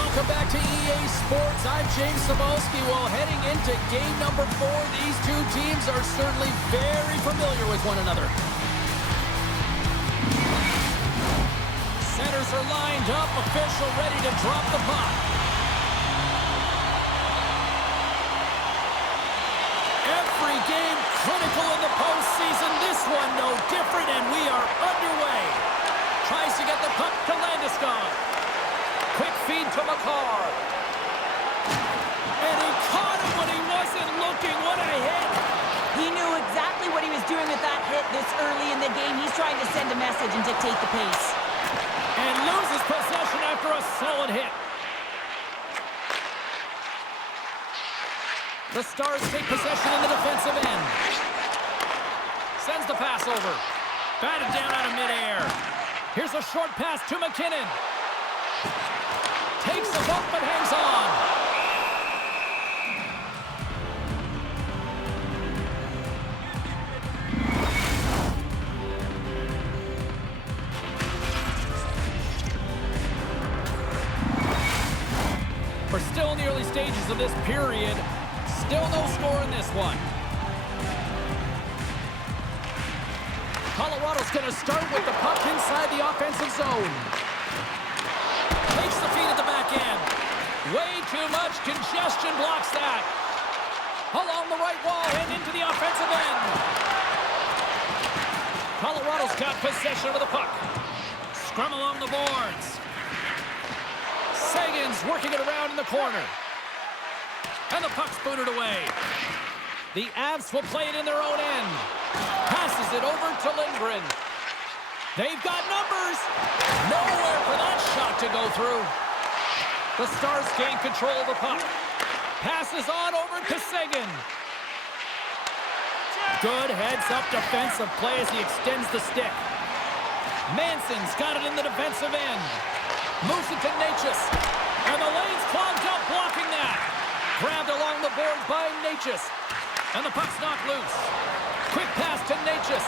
Welcome back to EA Sports. I'm James Cebulski. Well, heading into game number 4, these two teams are certainly very familiar with one another. Centers are lined up, official ready to drop the puck. Every game critical in the postseason. This one no different, and we are underway. Tries to get the puck to Landeskog. Quick feed to McCarr. And he caught him when he wasn't looking. What a hit. He knew exactly what he was doing with that hit this early in the game. He's trying to send a message and dictate the pace. And loses possession after a solid hit. The Stars take possession in the defensive end. Sends the pass over. Batted down out of midair. Here's a short pass to McKinnon. Takes the bump but hangs on. We're still in the early stages of this period. Still no score in this one. Colorado's going to start with the puck inside the offensive zone. Takes the feed at the back end. Way too much congestion blocks that. Along the right wall and into the offensive end. Colorado's got possession of the puck. Scrum along the boards. Sagan's working it around in the corner. And the puck's booted away. The Avs will play it in their own end. Passes it over to Lindgren. They've got numbers. Nowhere for that shot to go through. The Stars gain control of the puck. Passes on over to Sagan. Good heads-up defensive play as he extends the stick. Manson's got it in the defensive end. Moves it to Natchez. And the lane's clogged up, blocking that. Grabbed along the boards by Natchez. And the puck's knocked loose. Quick pass to Natchez.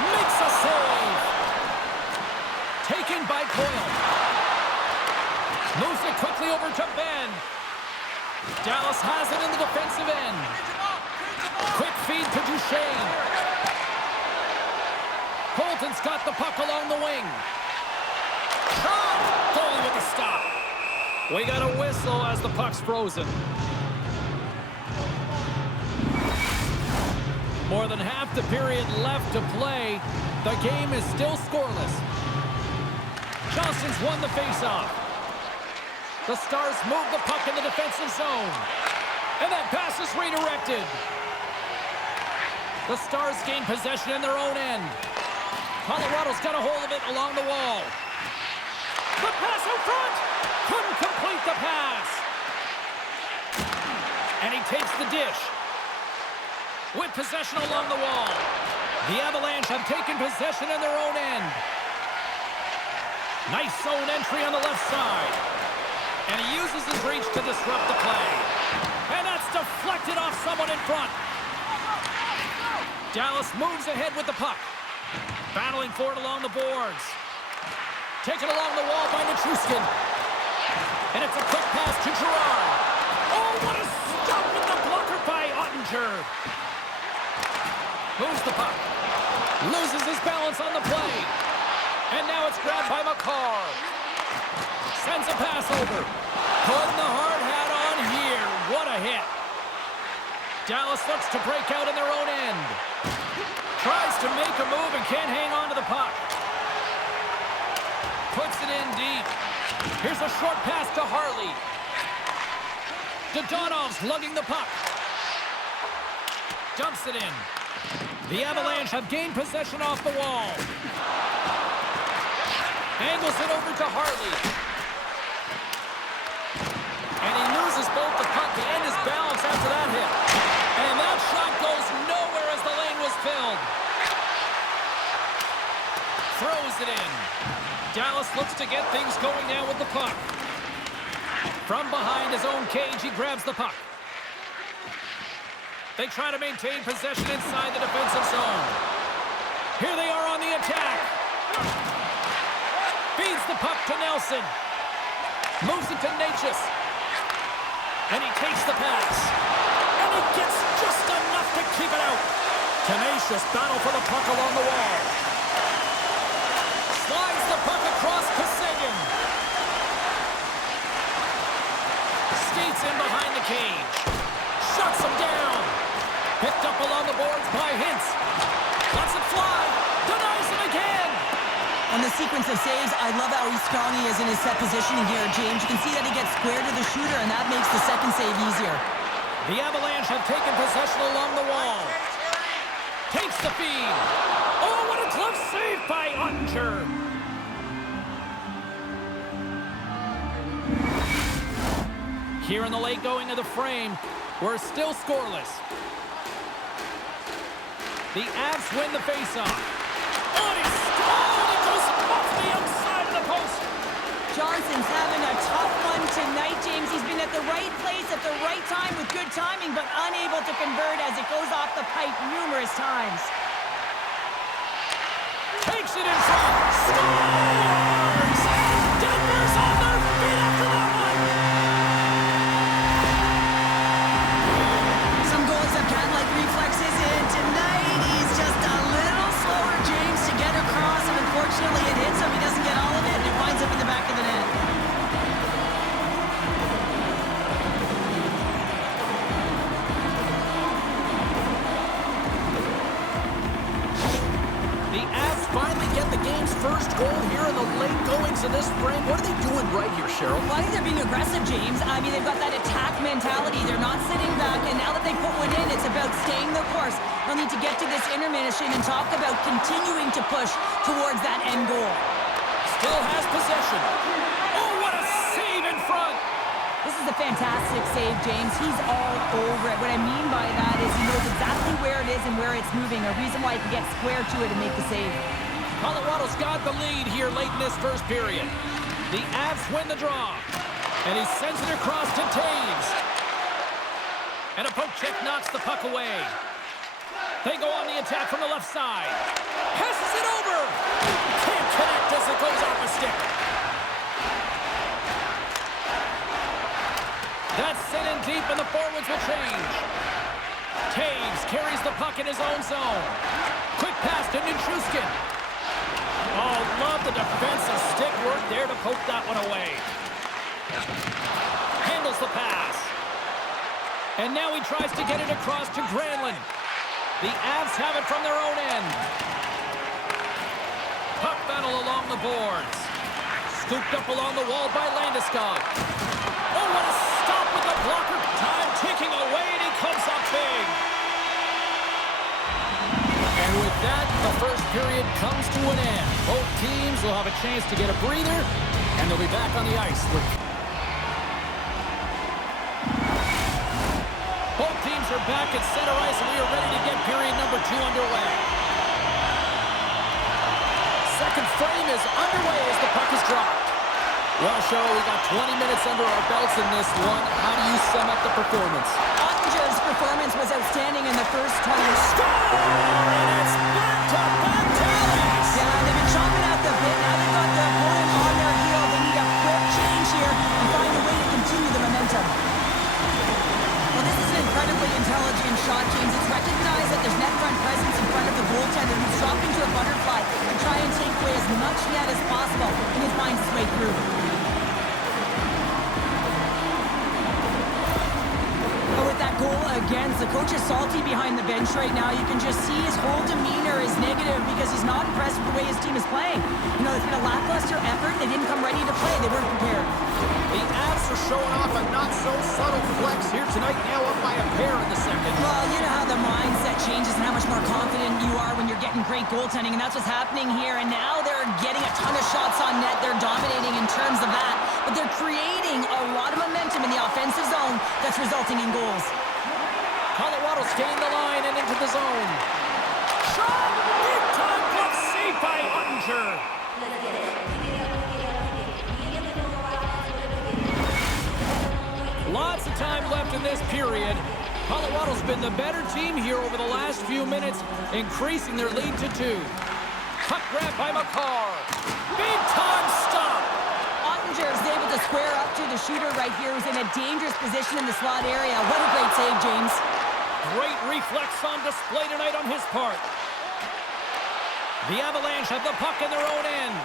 Makes a save. Taken by Coyle. Moves it quickly over to Ben. Dallas has it in the defensive end. Quick feed to Duchesne. Colton's got the puck along the wing. Goalie with the stop. We got a whistle as the puck's frozen. More than half the period left to play. The game is still scoreless. Johnson's won the faceoff. The Stars move the puck in the defensive zone. And that pass is redirected. The Stars gain possession in their own end. Colorado's got a hold of it along the wall. The pass out front. Couldn't complete the pass. And he takes the dish. With possession along the wall. The Avalanche have taken possession in their own end. Nice zone entry on the left side. And he uses his reach to disrupt the play. And that's deflected off someone in front. Dallas moves ahead with the puck. Battling for it along the boards. Taken along the wall by Nichushkin. And it's a quick pass to Girard. Oh, what a stop in the blocker by Ottinger. Moves the puck. Loses his balance on the play. And now it's grabbed by McCarr. Sends a pass over. Putting the hard hat on here. What a hit. Dallas looks to break out in their own end. Tries to make a move and can't hang on to the puck. Puts it in deep. Here's a short pass to Harley. Dodonov's lugging the puck. Dumps it in. The Avalanche have gained possession off the wall. Angles it over to Harley. And he loses both the puck and his balance after that hit. And that shot goes nowhere as the lane was filled. Throws it in. Dallas looks to get things going now with the puck. From behind his own cage, he grabs the puck. They try to maintain possession inside the defensive zone. Here they are on the attack. Feeds Gets the puck to Nelson. Moves it to Natchez. And he takes the pass. And he gets just enough to keep it out. Tenacious battle for the puck along the wall. Slides the puck across to Seguin. Skates in behind the cage. Shuts him down. Picked up along the boards by Hintz. Lets it fly. Denies him again. On the sequence of saves, I love how strong he is in his set positioning here, James. You can see that he gets square to the shooter, and that makes the second save easier. The Avalanche have taken possession along the wall. Takes the feed. Oh, what a glove save by Ottinger. Here in the late going of the frame, we're still scoreless. The Avs win the faceoff. Oh, he stole! It goes off the outside of the post. Johnson's having a tough one tonight, James. He's been at the right place at the right time with good timing, but unable to convert as it goes off the pipe numerous times. Takes it in front. Scores! Denver's on their feet after that one. Some goals have kind of like reflexes in tonight. He's just a little slower, James, to get across, and unfortunately it hits him. He doesn't get all of it, and it winds up in the back of the net. The Avs finally get the game's first goal here in the late goings of this frame. What are they doing right here, Cheryl? Well, I think they're being aggressive, James. I mean, they've got that attack mentality. They're not sitting back, and now that they put one in, it's about staying the course. They'll need to get to this intermission and talk about continuing to push towards that end goal. Still has possession. Oh, what a save in front! This is a fantastic save, James. He's all over it. What I mean by that is he knows exactly where it is and where it's moving, a reason why he can get square to it and make the save. Colorado's got the lead here late in this first period. The Avs win the draw. And he sends it across to Taves. And a poke check knocks the puck away. They go on the attack from the left side. Passes it over. Can't connect as it goes off a stick. That's sent in deep, and the forwards will change. Taves carries the puck in his own zone. Quick pass to Nichushkin. Oh, love the defensive stick work there to poke that one away. Handles the pass. And now he tries to get it across to Granlund. The Avs have it from their own end. Puck battle along the boards. Scooped up along the wall by Landeskog. Oh, what a stop with the blocker. Time ticking away, and he comes up big. And with that, the first period comes to an end. Both teams will have a chance to get a breather, and they'll be back on the ice. Both teams are back at center ice, and we are ready to get period number 2 underway. Second frame is underway as the puck is dropped. Well, Cheryl, we got 20 minutes under our belts in this one. How do you sum up the performance? Ottinger's performance was outstanding in the first 20 minutes. Score! And it's back-to-back tallies! Yeah, they've been chomping at the bit. Now they've got the opponent on their heel. They need a quick change here and find a way to continue the momentum. Well, this is an incredibly intelligent shot, James. It's recognized that there's net front presence in front of the goaltender who's dropped into a butterfly and try and take away as much net as possible, and he finds his way through. Goal against. The coach is salty behind the bench right now. You can just see his whole demeanor is negative because he's not impressed with the way his team is playing. You know, it's been a lackluster effort. They didn't come ready to play. They weren't prepared. The Avs are showing off a not-so-subtle flex here tonight, now up by a pair in the second. Well, you know how the mindset changes and how much more confident you are when you're getting great goaltending, and that's what's happening here. And now they're getting a ton of shots on net. They're dominating in terms of that, but they're creating a lot of momentum in the offensive zone that's resulting in goals. Colorado staying the line and into the zone. Shot! Big time glove save by Ottinger. Lots of time left in this period. Colorado's been the better team here over the last few minutes, increasing their lead to 2. Puck grab by McCarr. Big time stop. square up to the shooter right here, who's in a dangerous position in the slot area. What a great save, James. Great reflex on display tonight on his part. The Avalanche have the puck in their own end.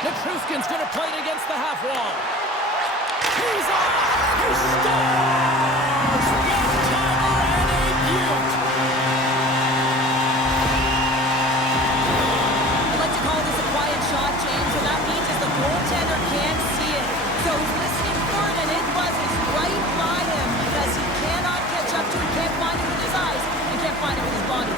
Nichushkin's going to play it against the half wall. He's off! He scores! One-timer and a beaut! I'd like to call this a quiet shot, James. What that means is the goaltender can't see it. So he's listening for it, and it buzzes right by him because he cannot catch up to it, can't find it with his eyes, and can't find it with his body.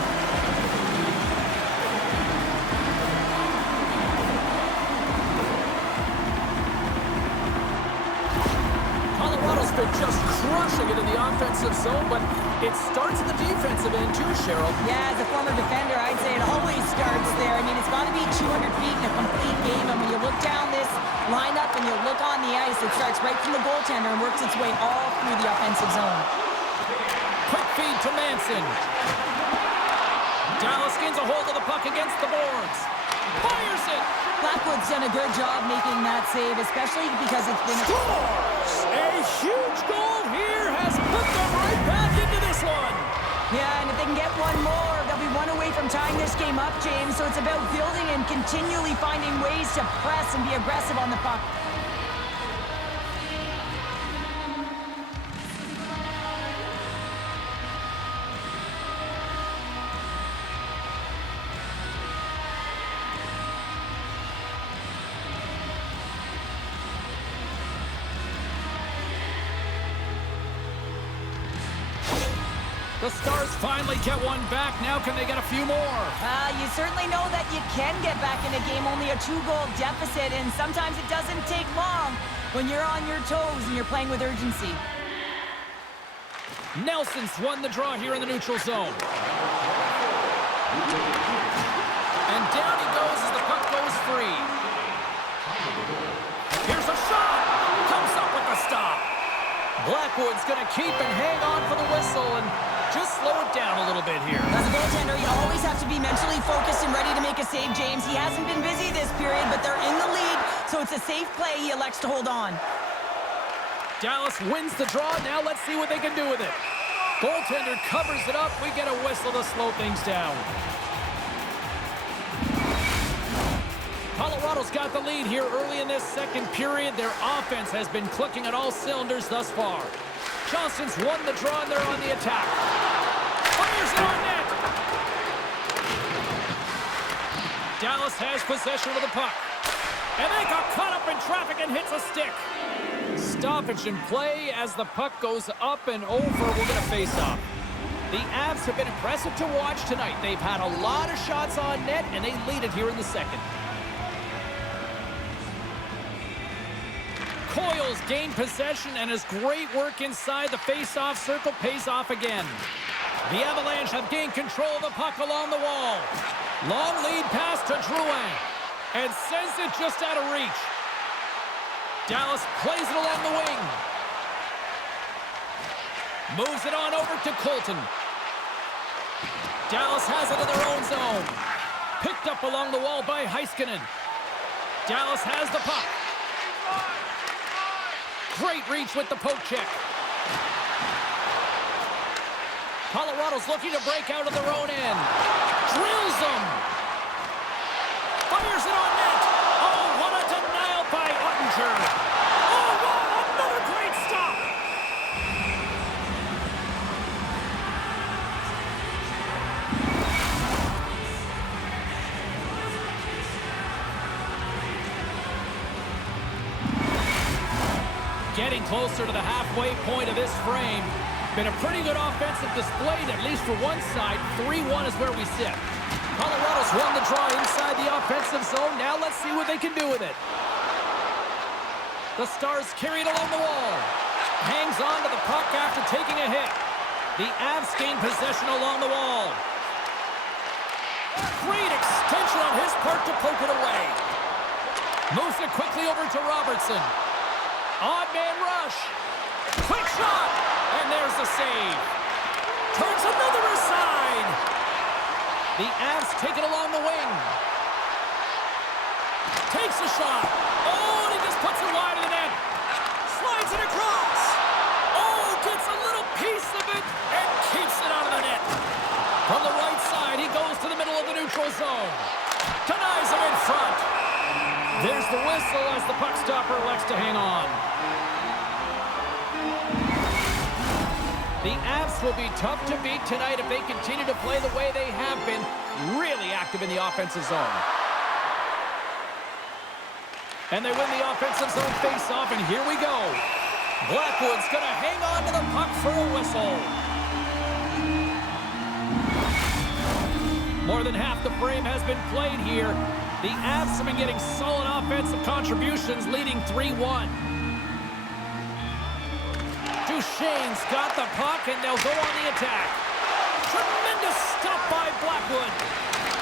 Colorado's been just crushing it in the offensive zone, but it starts in the defensive end too, Cheryl. Yeah, as a former defender, I'd say it always starts there. I mean, it's got to be 200 feet in a complete game, and when you look down this lineup and you look on the ice, it starts right from the goaltender and works its way all through the offensive zone. Quick feed to Manson. Dallas gains a hold of the puck against the boards. Fires it! Blackwood's done a good job making that save, especially because it's been Scores! A huge goal here has put them right back into this one. Yeah, and if they can get one more, they'll be one away from tying this game up, James. So it's about building and continually finding ways to press and be aggressive on the puck. The Stars finally get one back. Now can they get a few more? You certainly know that you can get back in a game, only a 2-goal deficit, and sometimes it doesn't take long when you're on your toes and you're playing with urgency. Nelson's won the draw here in the neutral zone. And down he goes as the puck goes free. Here's a shot! Comes up with the stop. Blackwood's going to keep and hang on for the whistle and just slow it down a little bit here. As a goaltender, you always have to be mentally focused and ready to make a save, James. He hasn't been busy this period, but they're in the lead, so it's a safe play. He elects to hold on. Dallas wins the draw. Now let's see what they can do with it. Goaltender covers it up. We get a whistle to slow things down. Colorado's got the lead here early in this second period. Their offense has been clicking on all cylinders thus far. Johnston's won the draw, and they're on the attack. Fires it on net! Dallas has possession of the puck. And they got caught up in traffic and hits a stick. Stoppage in play as the puck goes up and over. We're going to face off. The Avs have been impressive to watch tonight. They've had a lot of shots on net, and they lead it here in the second. Coyle's gained possession, and his great work inside the face-off circle pays off again. The Avalanche have gained control of the puck along the wall. Long lead pass to Drouin, and sends it just out of reach. Dallas plays it along the wing. Moves it on over to Colton. Dallas has it in their own zone. Picked up along the wall by Heiskanen. Dallas has the puck. Great reach with the poke check. Colorado's looking to break out of their own end. Drills them. Fires it on net. Oh, what a denial by Ottinger. Oh, wow, another great stop. Getting closer to the halfway point of this frame. Been a pretty good offensive display, at least for one side. 3-1 is where we sit. Colorado's won the draw inside the offensive zone. Now let's see what they can do with it. The Stars carry it along the wall. Hangs on to the puck after taking a hit. The Avs gain possession along the wall. Great extension on his part to poke it away. Moves it quickly over to Robertson. Odd man rush. Quick shot. And there's the save. Turns another aside. The Avs take it along the wing. Takes a shot. Oh, and he just puts it wide of the net. Slides it across. Oh, gets a little piece of it and keeps it out of the net. From the right side, he goes to the middle of the neutral zone. Denies him in front. There's the whistle as the puck stopper elects to hang on. The Avs will be tough to beat tonight if they continue to play the way they have been, really active in the offensive zone. And they win the offensive zone face-off, and here we go. Blackwood's going to hang on to the puck for a whistle. More than half the frame has been played here. The Avs have been getting solid offensive contributions, leading 3-1. Duchesne's got the puck, and they'll go on the attack. Tremendous stop by Blackwood.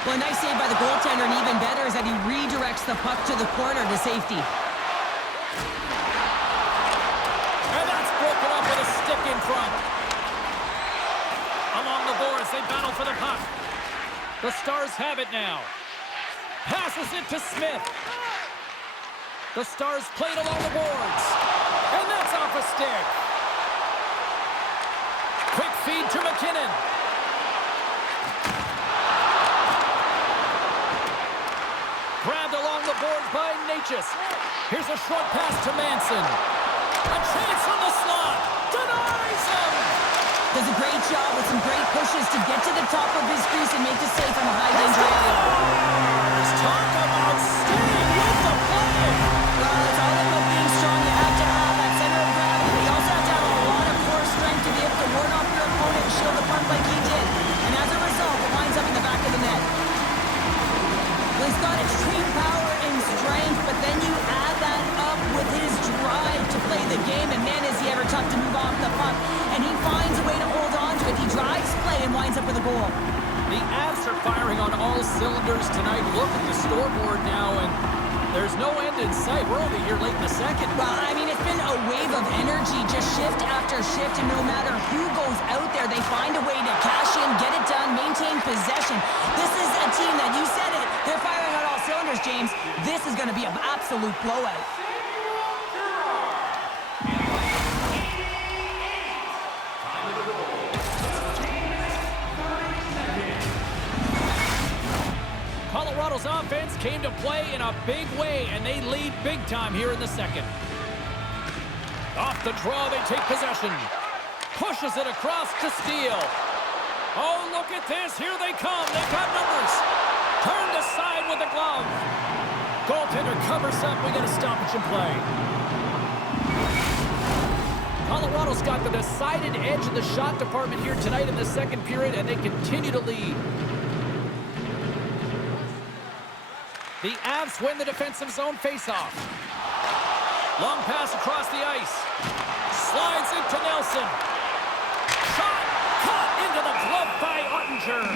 Well, a nice save by the goaltender, and even better is that he redirects the puck to the corner to safety. And that's broken up with a stick in front. Along the boards, they battle for the puck. The Stars have it now. Passes it to Smith. The Stars played along the boards. And that's off a stick. Quick feed to McKinnon. Grabbed along the boards by Natchez. Here's a short pass to Manson. A chance from the slot. Denies him. Does a great job with some great pushes to get to the top of his crease and make the save from a high danger area. Talk about staying with the play. Well, it's all about being strong. You have to have that center of gravity. But you also have to have a lot of core strength to be able to ward off your opponent and shield the puck like he did. And as a result, it winds up in the back of the net. Well, he's got extreme power and strength, but then you add that up with his drive to play the game, and man, is he ever tough to move off the puck. And he finds a way to hold on to it. He drives play and winds up with a goal. The Avs are firing on all cylinders tonight. Look at the scoreboard now, and there's no end in sight. We're only here late in the second. Well, I mean, it's been a wave of energy, just shift after shift, and no matter who goes out there, they find a way to cash in, get it done, maintain possession. This is a team that, you said it, they're firing on all cylinders, James. This is going to be an absolute blowout. Colorado's offense came to play in a big way, and they lead big time here in the second. Off the draw, they take possession. Pushes it across to Steele. Oh, look at this. Here they come. They've got numbers. Turned aside with the glove. Goaltender covers up. We got a stoppage in play. Colorado's got the decided edge in the shot department here tonight in the second period, and they continue to lead. The Avs win the defensive zone faceoff. Long pass across the ice. Slides it to Nelson. Shot caught into the glove by Ottinger.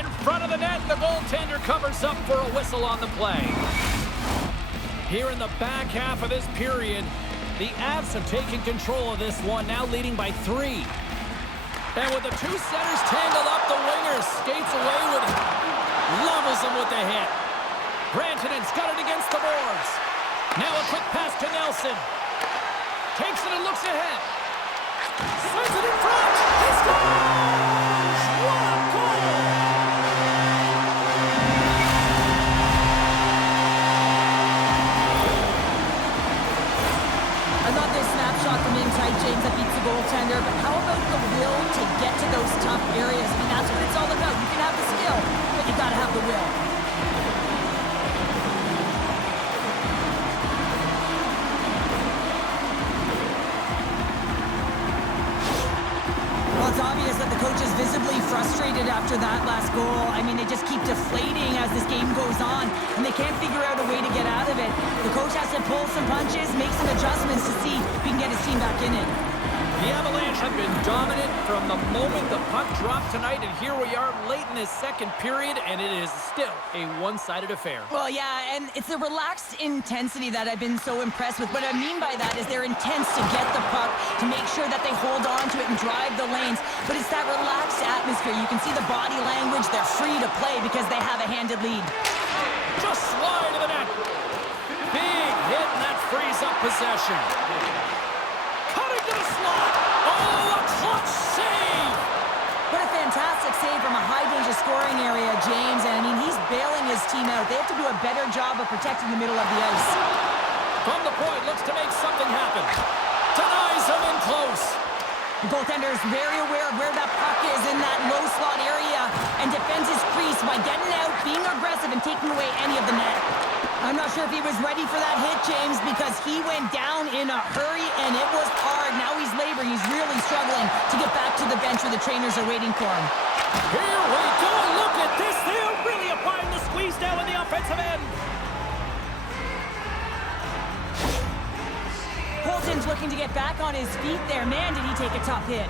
In front of the net, the goaltender covers up for a whistle on the play. Here in the back half of this period, the Avs have taken control of this one, now leading by 3. And with the two centers tangled up, the winger skates away with it. Levels him with the hit. Brantonen's got it against the boards. Now a quick pass to Nelson. Takes it and looks ahead. Sends it in front. He scores! What a goal! I love this snapshot from inside, James, that beats the goaltender, but how about the will to get to those tough areas? I mean, that's what it's all about. You can have the skill, but you got to have the will. Well, it's obvious that the coach is visibly frustrated after that last goal. I mean, they just keep deflating as this game goes on, and they can't figure out a way to get out of it. The coach has to pull some punches, make some adjustments to see if he can get his team back in it. The Avalanche have been dominant from the moment the puck dropped tonight, and here we are late in this second period, and it is still a one-sided affair. Well, yeah, and it's the relaxed intensity that I've been so impressed with. What I mean by that is they're intense to get the puck, to make sure that they hold on to it and drive the lanes, but it's that relaxed atmosphere. You can see the body language. They're free to play because they have a handed lead. Just wide of the net. possession. Cutting to the slot. Oh, a clutch save. What a fantastic save from a high-danger scoring area, James. And, I mean, he's bailing his team out. They have to do a better job of protecting the middle of the ice. From the point, looks to make something happen. Denies him in close. The goaltender is very aware of where that puck is in that low slot area and defends his crease by getting out, being aggressive, and taking away any of the net. I'm not sure if he was ready for that hit, James, because he went down in a hurry, and it was hard. Now he's laboring. He's really struggling to get back to the bench where the trainers are waiting for him. Here we go. Look at this. They are really applying the squeeze now in the offensive end. Colton's looking to get back on his feet there. Man, did he take a tough hit.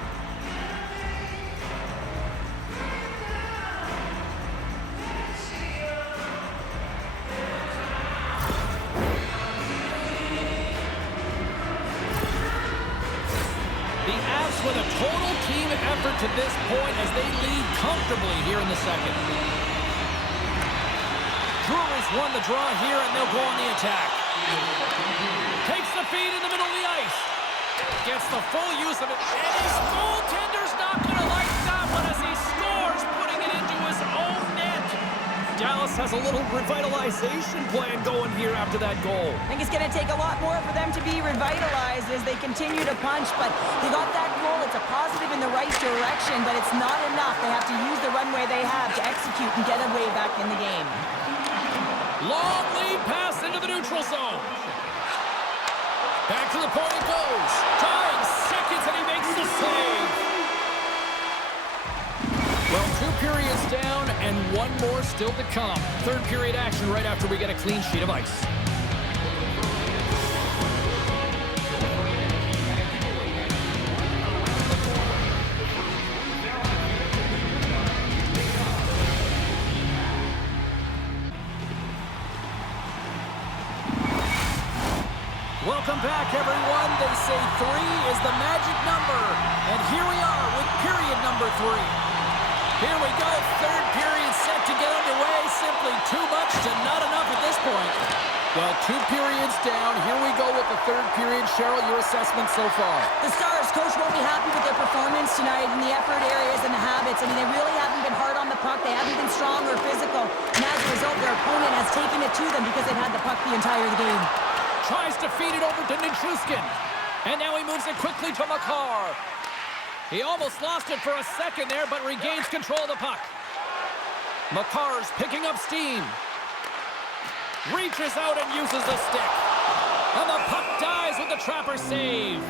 The Avs with a total team effort to this point as they lead comfortably here in the second. Drury's won the draw here, and they'll go on the attack. Takes the feed in the middle of the ice. Gets the full use of it. And his goaltender's not going to like that one as he scores, putting it into his own net. Dallas has a little revitalization plan going here after that goal. I think it's going to take a lot more for them to be revitalized as they continue to punch, but they got that goal. It's a positive in the right direction, but it's not enough. They have to use the runway they have to execute and get a way back in the game. Long lead pass into the neutral zone. Back to the point it goes. Tying seconds, and he makes the save. Well, 2 periods down and 1 more still to come. Third period action right after we get a clean sheet of ice. Welcome back, everyone. They say 3 is the magic number. And here we are with period number 3. Here we go. Third period set to get underway. Simply too much to not enough at this point. Well, 2 periods down. Here we go with the third period. Cheryl, your assessment so far? The Stars coach won't be happy with their performance tonight in the effort areas and the habits. I mean, they really haven't been hard on the puck. They haven't been strong or physical. And as a result, their opponent has taken it to them because they've had the puck the entire game. Tries to feed it over to Nichushkin. And now he moves it quickly to Makar. He almost lost it for a second there, but regains control of the puck. Makar's picking up steam. Reaches out and uses the stick. And the puck dies with the Trapper save.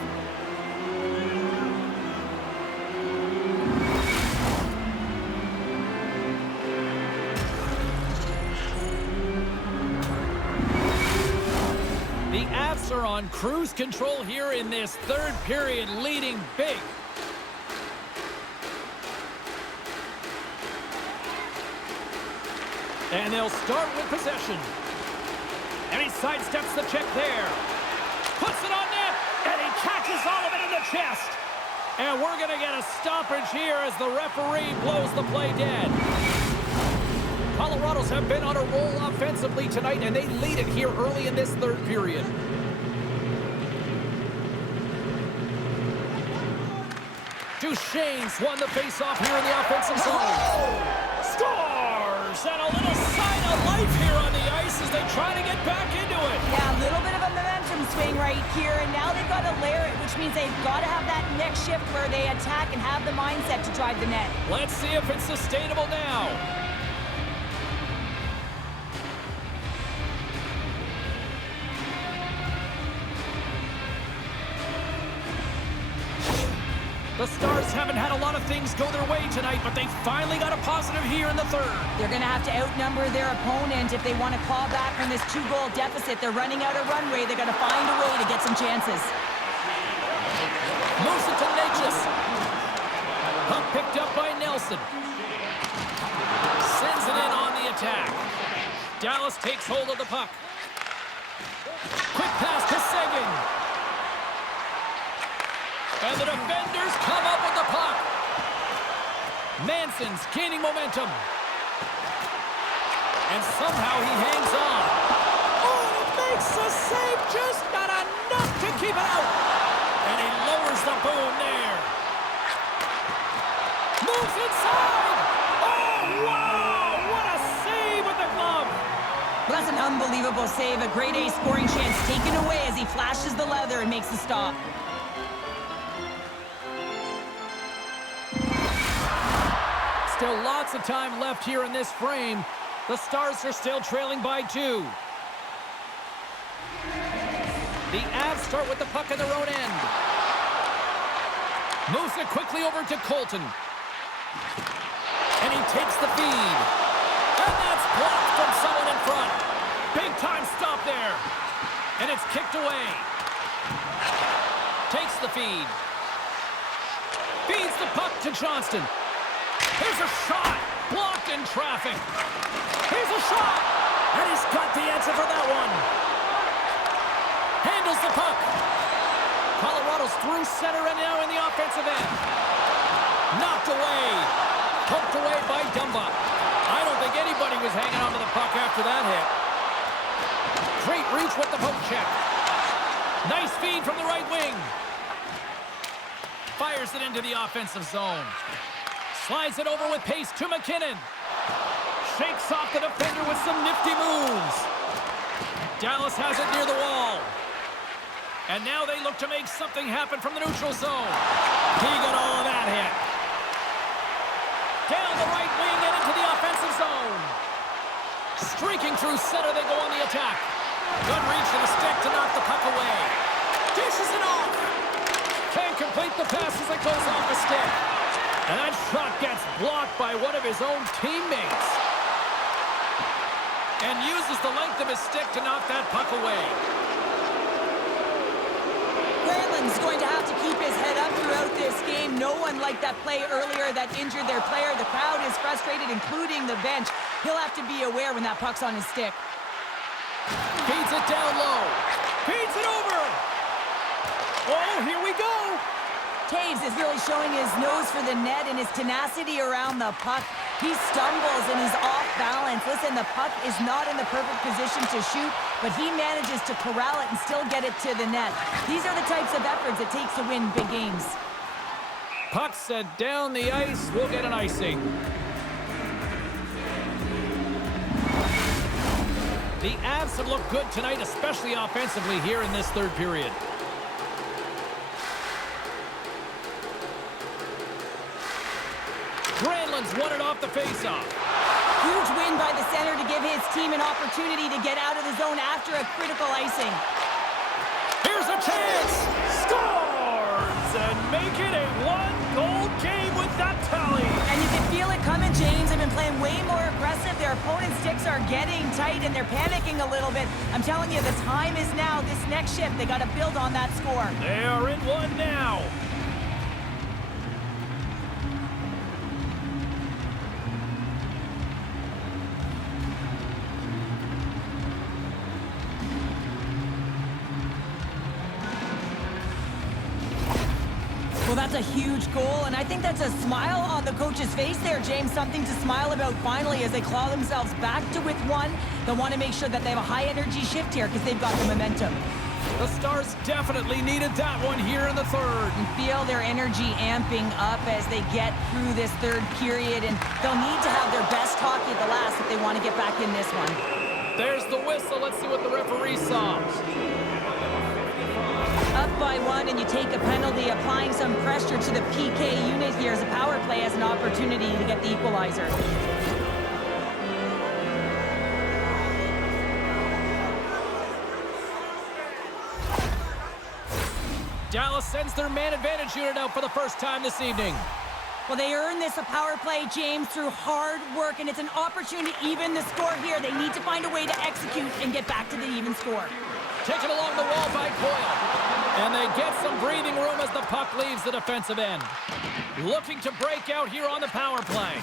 The Avs are on cruise control here in this third period, leading big. And they'll start with possession. And he sidesteps the check there. Puts it on net, and he catches all of it in the chest. And we're going to get a stoppage here as the referee blows the play dead. Colorado's have been on a roll offensively tonight, and they lead it here early in this third period. Duchesne's won the faceoff here in the offensive zone. Scores! And a little sign of life here on the ice as they try to get back into it. Yeah, a little bit of a momentum swing right here, and now they've got to layer it, which means they've got to have that next shift where they attack and have the mindset to drive the net. Let's see if it's sustainable now. The Stars haven't had a lot of things go their way tonight, but they finally got a positive here in the third. They're going to have to outnumber their opponent if they want to claw back from this 2-goal deficit. They're running out of runway. They're going to find a way to get some chances. Moves it to Natchez. Puck picked up by Nelson. Sends it in on the attack. Dallas takes hold of the puck. Quick pass to Seguin. And the defenders come up with the puck. Manson's gaining momentum. And somehow he hangs on. Oh, he makes the save, just not enough keep it out. And he lowers the boom there. Moves inside. Oh, wow. What a save with the glove. Well, that's an unbelievable save. A grade A scoring chance taken away as he flashes the leather and makes the stop. Still lots of time left here in this frame. The Stars are still trailing by 2. The Avs start with the puck in their own end. Moves it quickly over to Colton. And he takes the feed. And that's blocked from someone in front. Big time stop there. And it's kicked away. Takes the feed. Feeds the puck to Johnston. Here's a shot. Blocked in traffic. Here's a shot. And he's got the answer for that one. Handles the puck. Colorado's through center and now in the offensive end. Knocked away. Poked away by Dumba. I don't think anybody was hanging onto the puck after that hit. Great reach with the poke check. Nice feed from the right wing. Fires it into the offensive zone. Slides it over with pace to McKinnon. Shakes off the defender with some nifty moves. Dallas has it near the wall. And now they look to make something happen from the neutral zone. He got all of that hit. Down the right wing and into the offensive zone. Streaking through center, they go on the attack. Good reach to the stick to knock the puck away. Dishes it off. Can't complete the pass as it goes off the stick. And that shot gets blocked by one of his own teammates. And uses the length of his stick to knock that puck away. Granlund's going to have to keep his head up throughout this game. No one liked that play earlier that injured their player. The crowd is frustrated, including the bench. He'll have to be aware when that puck's on his stick. Feeds it down low. Feeds it over. Oh, here we go. Taves is really showing his nose for the net and his tenacity around the puck. He stumbles and he's off balance. Listen, the puck is not in the perfect position to shoot, but he manages to corral it and still get it to the net. These are the types of efforts it takes to win big games. Puck set down the ice. We'll get an icing. The Avs have looked good tonight, especially offensively here in this third period. Granlund's won it off the faceoff. Huge win by the center to give his team an opportunity to get out of the zone after a critical icing. Here's a chance. Scores and make it a one-goal game with that tally. And you can feel it coming, James. They've been playing way more aggressive. Their opponent's sticks are getting tight and they're panicking a little bit. I'm telling you, the time is now. This next shift, they got to build on that score. They are in one now. Well, that's a huge goal, and I think that's a smile on the coach's face there, James. Something to smile about finally as they claw themselves back to with one. They'll want to make sure that they have a high-energy shift here because they've got the momentum. The Stars definitely needed that one here in the third. You feel their energy amping up as they get through this third period, and they'll need to have their best hockey at the last if they want to get back in this one. There's the whistle. Let's see what the referee saw. Up by one, and you take a penalty, applying some pressure to the PK unit here as the power play has an opportunity to get the equalizer. Dallas sends their man advantage unit out for the first time this evening. Well, they earn this a power play, James, through hard work, and it's an opportunity to even the score here. They need to find a way to execute and get back to the even score. Taken along the wall by Coyle. And they get some breathing room as the puck leaves the defensive end. Looking to break out here on the power play.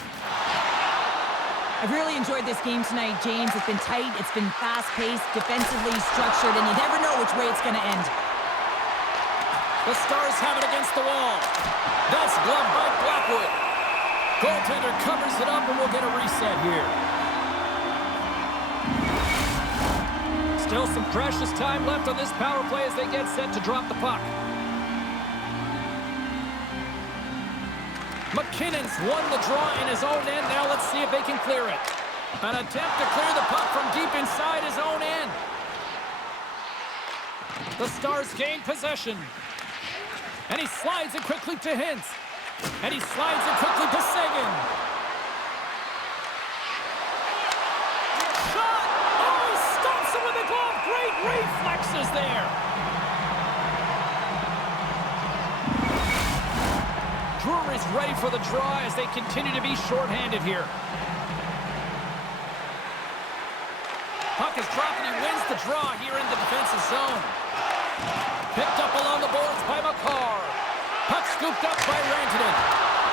I've really enjoyed this game tonight, James. It's been tight, it's been fast-paced, defensively structured, and you never know which way it's going to end. The Stars have it against the wall. That's gloved by Blackwood. Goaltender covers it up, and we'll get a reset here. Still some precious time left on this power play as they get set to drop the puck. McKinnon's won the draw in his own end. Now let's see if they can clear it. An attempt to clear the puck from deep inside his own end. The Stars gain possession. And he slides it quickly to Hintz. And he slides it quickly to Seguin. Shot! Oh, he stops it with the glove. Great reflexes there. Drury's ready for the draw as they continue to be shorthanded here. Puck is dropped and he wins the draw here in the defensive zone. Picked up along the boards by McCarr. Puck scooped up by Rantanen.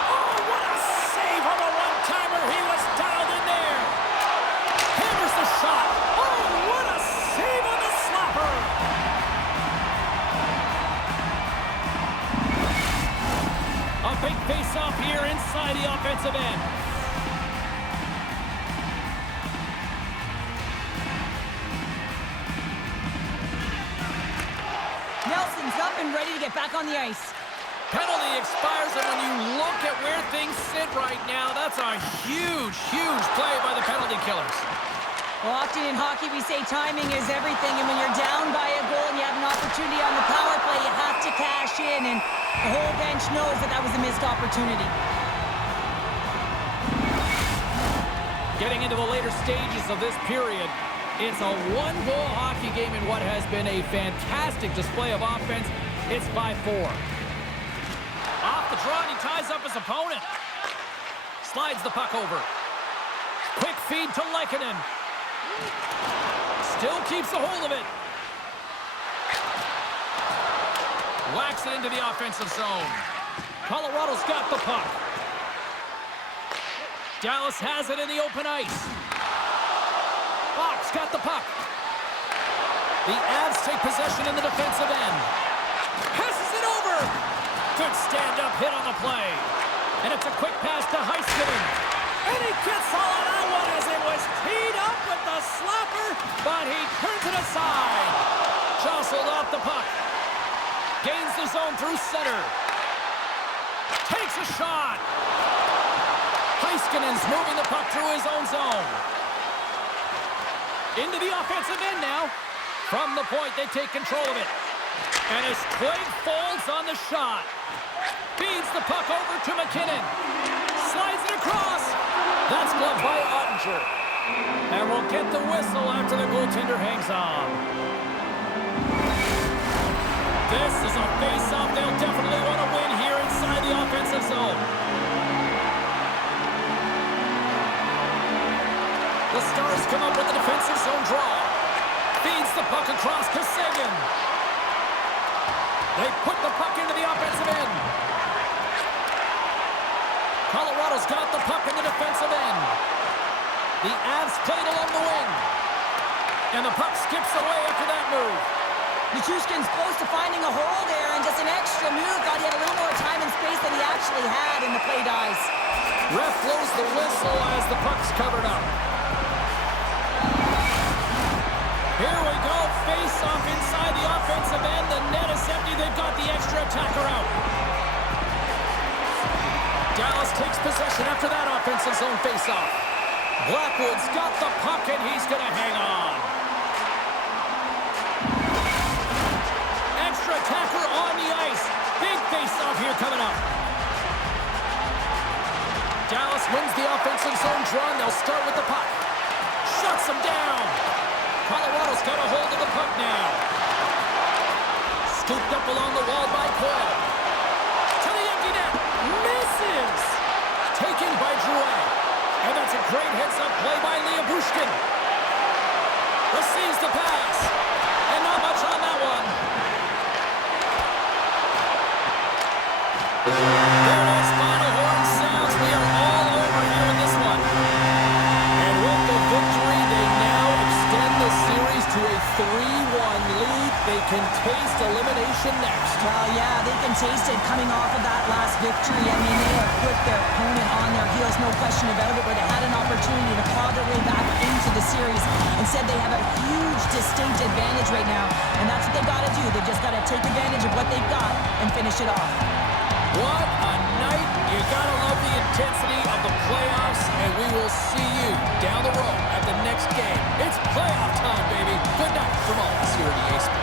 Oh, what a save on the one-timer. He was dialed in there. Hammers the shot. Oh, what a save on the slapper. A big face-off here inside the offensive end. Nelson's up and ready to get back on the ice. Penalty expires, and when you look at where things sit right now, that's a huge, huge play by the penalty killers. Well, often in hockey we say timing is everything, and when you're down by a goal and you have an opportunity on the power play, you have to cash in, and the whole bench knows that that was a missed opportunity. Getting into the later stages of this period, it's a one-goal hockey game in what has been a fantastic display of offense. It's 5-4. Off the draw, and he ties up his opponent. Slides the puck over. Quick feed to Lehkonen. Still keeps a hold of it. Whacks it into the offensive zone. Colorado's got the puck. Dallas has it in the open ice. Fox got the puck. The Avs take possession in the defensive end. Passes it over. Good stand-up hit on the play. And it's a quick pass to Heiskanen. And he gets all of that one as it was teed up with the slapper, but he turns it aside. Jostled off the puck. Gains the zone through center. Takes a shot. Heiskanen's moving the puck through his own zone. Into the offensive end now. From the point, they take control of it. And his twig folds on the shot. Feeds the puck over to McKinnon. Slides it across. That's gloved by Ottinger. And we'll get the whistle after the goaltender hangs on. This is a face-off they'll definitely want to win here inside the offensive zone. The Stars come up with the defensive zone draw. Feeds the puck across to Seguin. They put the puck into the offensive end. Colorado's got the puck in the defensive end. The Avs played along the wing. And the puck skips away after that move. Nichushkin's close to finding a hole there, and just an extra move. Thought he had a little more time and space than he actually had, and the play dies. Ref blows the whistle as the puck's covered up. Here we go. Face off inside the offensive end. The net is empty. They've got the extra attacker out. Dallas takes possession after that offensive zone face-off. Blackwood's got the puck, and he's going to hang on. Extra attacker on the ice. Big face-off here coming up. Dallas wins the offensive zone draw, and they'll start with the puck. Shuts him down. Colorado's got a hold of the puck now. Scooped up along the wall by Coyle. To the empty net. Misses. Taken by Drouin. And that's a great heads-up play by Bushkin. Receives the pass. And not much on that one. There it is. Final horn sounds. We are all over here in this one. And with the victory, they now extend the series to a 3-1 lead. they can taste elimination next. Well, yeah, they can taste it coming off of that last victory. I mean, they have put their opponent on their heels, no question about it, where they had an opportunity to claw their way back into the series. Instead, they have a huge, distinct advantage right now, and that's what they got to do. They just got to take advantage of what they've got and finish it off. What a night. You gotta love the intensity of the playoffs, and we will see you down the road at the next game. It's playoff time, baby. Good night from all of us here at EA Sports.